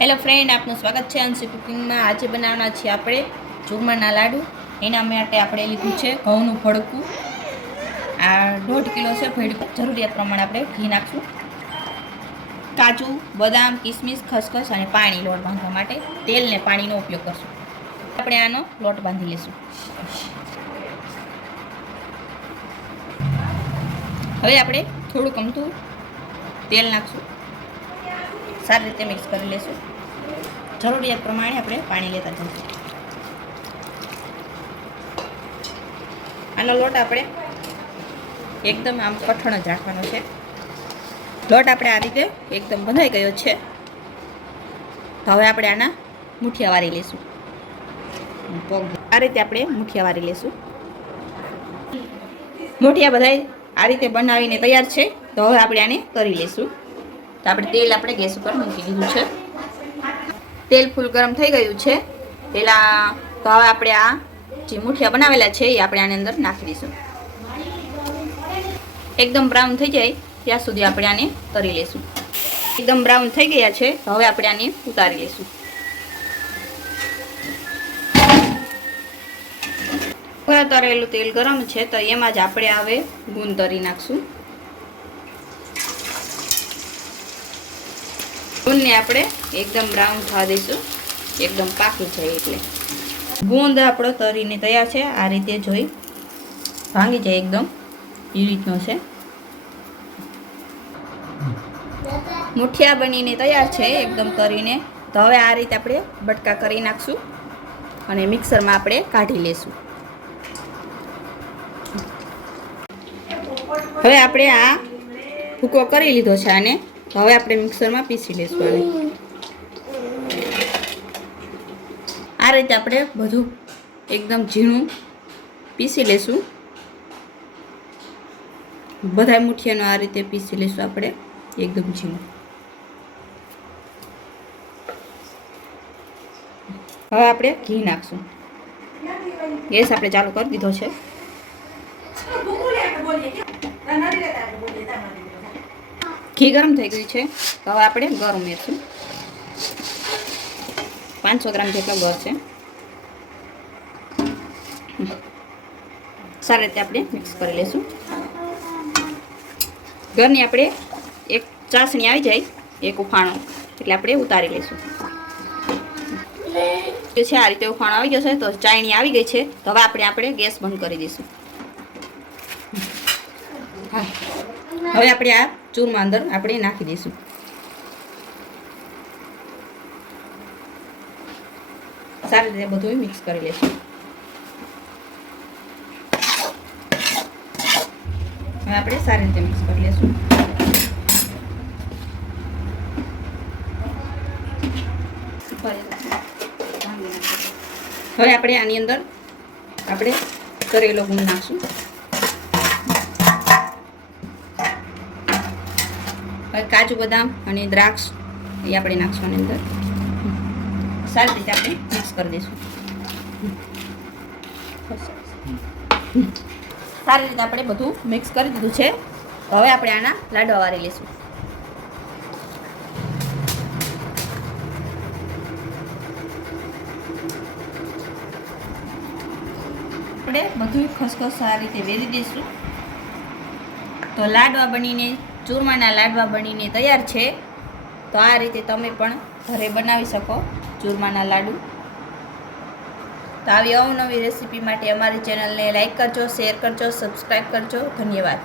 Hello friend, આપનું સ્વાગત છે અંશુ કુકિંગમાં। આજે બનાવવાના છે આપણે ચૂરમાના લાડુ। એના માટે આપણે લીધું છે ઘઉંનું ભડકું। આ 1.5 કિલો છે ભડકું। જરૂરિયાત પ્રમાણે આપણે ઘી નાખશું, કાજુ, બદામ, કિસમિસ, ખસખસ અને પાણી લોટ બાંધવા માટે। તેલ ને પાણીનો ઉપયોગ કરશું। આપણે આનો લોટ બાંધી લઈશું। હવે આપણે થોડુંક અમથું તેલ નાખશું, સારી રીતે મિક્સ કરી લઈશું। જરૂરિયાત પ્રમાણે આપણે પાણી લેતા જઈશું। આનો લોટ આપણે એકદમ આમ કઠણ જ રાખવાનો છે। લોટ આપણે આ રીતે એકદમ બંધાઈ ગયો છે। તો હવે આપણે આના મુઠિયા વારી લઈશું। આ રીતે આપણે મુઠિયા વારી લઈશું। મુઠિયા બધા આ રીતે બનાવીને તૈયાર છે। તો હવે આપણે આને તળી લઈશું। તો આપણે તેલ આપણે ગેસ ઉપર મૂકી દીધું છે। તેલ ફૂલ ગરમ થઈ ગયું છે। પહેલાં તો હવે આપણે આ જે મુઠિયા બનાવેલા છે એ આપણે આની અંદર નાખી દઈશું। એકદમ બ્રાઉન થઈ જાય ત્યાં સુધી આપણે આને તળી લઈશું। એકદમ બ્રાઉન થઈ ગયા છે, તો હવે આપણે આને ઉતારી લઈશું। તળેલું તેલ ગરમ છે, તો એમાં જ આપણે હવે ગુંદ તળી નાખશું। ગુંદને આપણે એકદમ બ્રાઉન થવા દઈશું, એકદમ પાકી જાય એટલે। ગુંદ આપણો તળીને તૈયાર છે। આ રીતે જોઈ ભાંગી જાય એકદમ એ રીતનો છે। મુઠિયા બનીને તૈયાર છે એકદમ તળીને। તો હવે આ રીતે આપણે બટકા કરી નાખશું અને મિક્સરમાં આપણે કાઢી લેશું। હવે આપણે આ ભૂકો કરી લીધો છે આને। તો હવે આપણે મિક્સરમાં પીસી લઈશું આને। આ રીતે આપણે બધું એકદમ ઝીણું પીસી લઈશું। બધા મુઠિયાનો આ રીતે પીસી લઈશું આપણે એકદમ ઝીણું। હવે આપણે ઘી નાખશું। ગેસ આપણે ચાલુ કરી દીધો છે। ઘી ગરમ થઈ ગયું છે, તો હવે આપણે ગર ઉમેરશું। 500 ગ્રામ જેટલો ગર છે। સારી રીતે આપણે મિક્સ કરી લઈશું। ઘરની આપણે એક ચાસણી આવી જાય, એક ઉફાણો, એટલે આપણે ઉતારી લઈશું। છે આ રીતે ઉફાણો આવી ગયો છે, તો ચાયણી આવી ગઈ છે। તો હવે આપણે ગેસ બંધ કરી દઈશું। હા, હવે આપણે આ ચૂરમાં અંદર આપણે નાખી દઈશું। સારી રીતે બધું મિક્સ કરી લઈશું। હવે આપણે સારી રીતે મિક્સ કરી લઈશું। હવે આપણે આની અંદર આપણે કરેલો ગુંદ નાખશું। હવે કાજુ, બદામ અને દ્રાક્ષ એ આપણે નાખશું આની અંદર। સારી રીતે આપણે મિક્સ કરી દઈશું। સારી રીતે આપણે બધું મિક્સ કરી દીધું છે। હવે આપણે આના લાડવા વારી લઈશું। આપણે બધું ખસખસ સારી રીતે વેરી દઈશું। તો લાડવા બનીને ચૂરમાના લાડવા બનીને તૈયાર છે। તો આ રીતે તમે પણ ઘરે બનાવી શકો ચૂરમાના લાડુ। તો આવી અવનવી રેસીપી માટે અમારી ચેનલને લાઈક કરજો, શેર કરજો, સબસ્ક્રાઈબ કરજો। ધન્યવાદ।